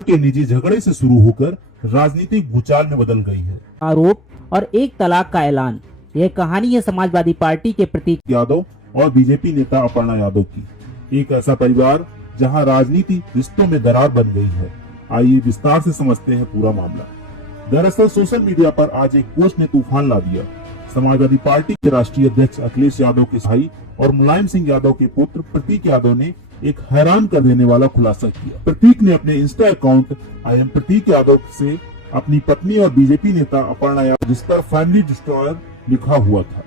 के निजी झगड़े से शुरू होकर राजनीतिक भूचाल में बदल गई है। आरोप और एक तलाक का ऐलान, यह कहानी है समाजवादी पार्टी के प्रतीक यादव और बीजेपी नेता अपर्णा यादव की। एक ऐसा परिवार जहां राजनीति रिश्तों में दरार बन गई है। आइए विस्तार से समझते हैं पूरा मामला। दरअसल सोशल मीडिया पर आज एक पोस्ट ने तूफान ला दिया। समाजवादी पार्टी के राष्ट्रीय अध्यक्ष अखिलेश यादव के भाई और मुलायम सिंह यादव के पुत्र प्रतीक यादव ने एक हैरान कर देने वाला खुलासा किया। प्रतीक ने अपने इंस्टा अकाउंट आई एम प्रतीक यादव से अपनी पत्नी और बीजेपी नेता अपर्णा यादव, जिस पर फैमिली डिस्ट्रॉयर लिखा हुआ था।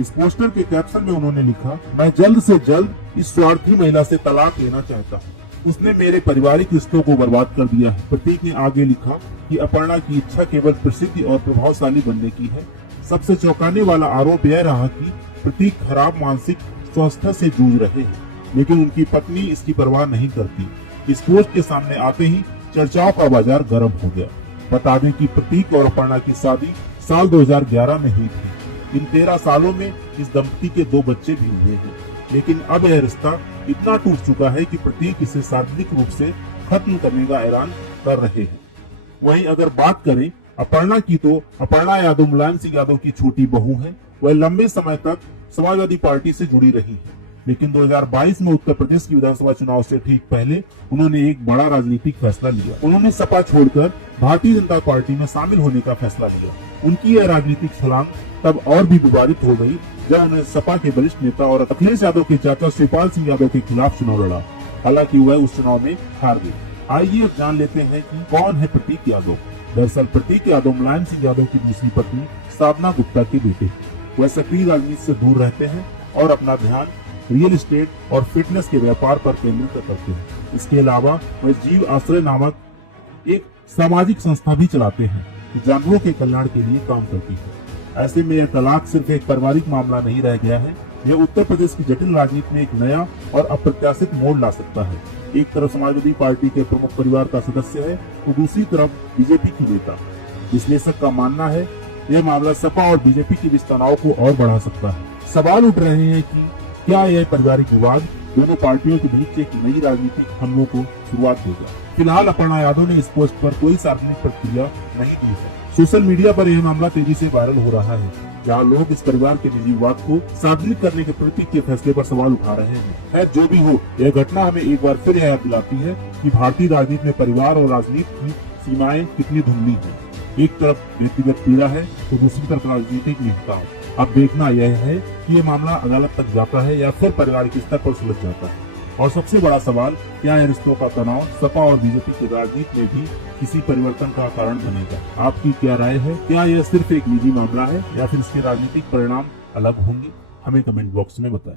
इस पोस्टर के कैप्शन में उन्होंने लिखा, मैं जल्द से जल्द इस स्वार्थी महिला से तलाक लेना चाहता हूँ। उसने मेरे पारिवारिक रिश्तों को बर्बाद कर दिया है। प्रतीक ने आगे लिखा कि अपर्णा की इच्छा केवल प्रसिद्धि और प्रभावशाली बनने की है। सबसे चौंकाने वाला आरोप यह रहा कि प्रतीक खराब मानसिक स्वास्थ्य से जूझ रहे हैं, लेकिन उनकी पत्नी इसकी परवाह नहीं करती। इस पोस्ट के सामने आते ही चर्चाओं का बाजार गर्म हो गया। बता दें कि प्रतीक और अपर्णा की शादी साल 2011 में हुई थी। इन 13 सालों में इस दंपति के 2 बच्चे भी हुए हैं, लेकिन अब यह रिश्ता इतना टूट चुका है कि प्रतीक इसे सार्वजनिक रूप से खत्म करने का ऐलान कर रहे हैं। वहीं अगर बात करें अपर्णा की, तो अपर्णा यादव मुलायम सिंह यादव की छोटी बहू है। वह लंबे समय तक समाजवादी पार्टी से जुड़ी रही है, लेकिन 2022 में उत्तर प्रदेश की विधानसभा चुनाव से ठीक पहले उन्होंने एक बड़ा राजनीतिक फैसला लिया। उन्होंने सपा छोड़कर भारतीय जनता पार्टी में शामिल होने का फैसला लिया। उनकी यह राजनीतिक छलांग तब और भी विवादित हो गई जब उन्हें सपा के वरिष्ठ नेता और अखिलेश यादव के चाचा शिवपाल सिंह यादव के खिलाफ चुनाव लड़ा। हालांकि वह उस चुनाव में हार गई। आइए अब जान लेते हैं कि कौन है प्रतीक यादव। दरअसल प्रतीक यादव मुलायम सिंह यादव की दूसरी पत्नी साधना गुप्ता के बेटे हैं। वह सक्रिय राजनीति से दूर रहते हैं और अपना ध्यान रियल एस्टेट और फिटनेस के व्यापार पर केंद्रित करते हैं। इसके अलावा वह जीव आश्रय नामक एक सामाजिक संस्था भी चलाते हैं जो जानवरों के कल्याण के लिए काम करती है। ऐसे में यह तलाक सिर्फ एक पारिवारिक मामला नहीं रह गया है, यह उत्तर प्रदेश की जटिल राजनीति में एक नया और अप्रत्याशित मोड़ ला सकता है। एक तरफ समाजवादी पार्टी के प्रमुख परिवार का सदस्य है, तो दूसरी तरफ बीजेपी की नेता। विश्लेषक का मानना है यह मामला सपा और बीजेपी के बीच तनाव को और बढ़ा सकता है। सवाल उठ रहे हैं कि क्या यह पारिवारिक विवाद दोनों पार्टियों के बीच एक नई राजनीतिक हमलों को शुरुआत देगा। फिलहाल अपर्णा यादव ने इस पोस्ट पर कोई सार्वजनिक प्रतिक्रिया नहीं दी है। सोशल मीडिया पर यह मामला तेजी से वायरल हो रहा है, जहां लोग इस परिवार के निजी विवाद को सार्वजनिक करने के प्रतीक के फैसले पर सवाल उठा रहे हैं। खैर जो भी हो, यह घटना हमें एक बार फिर यह दिलाती है कि भारतीय राजनीति में परिवार और राजनीति की सीमाएं कितनी धुंधली हैं। एक तरफ व्यक्तिगत पीड़ा है तो दूसरी तरफ राजनीतिक निहितार्थ। अब देखना यह है कि ये मामला अदालत तक जाता है या फिर पारिवारिक स्तर पर सुलझ जाता है। और सबसे बड़ा सवाल, क्या यह रिश्तों का तनाव सपा और बीजेपी की राजनीति में भी किसी परिवर्तन का कारण बनेगा। आपकी क्या राय है? क्या यह सिर्फ एक निजी मामला है या फिर इसके राजनीतिक परिणाम अलग होंगे? हमें कमेंट बॉक्स में बताएं।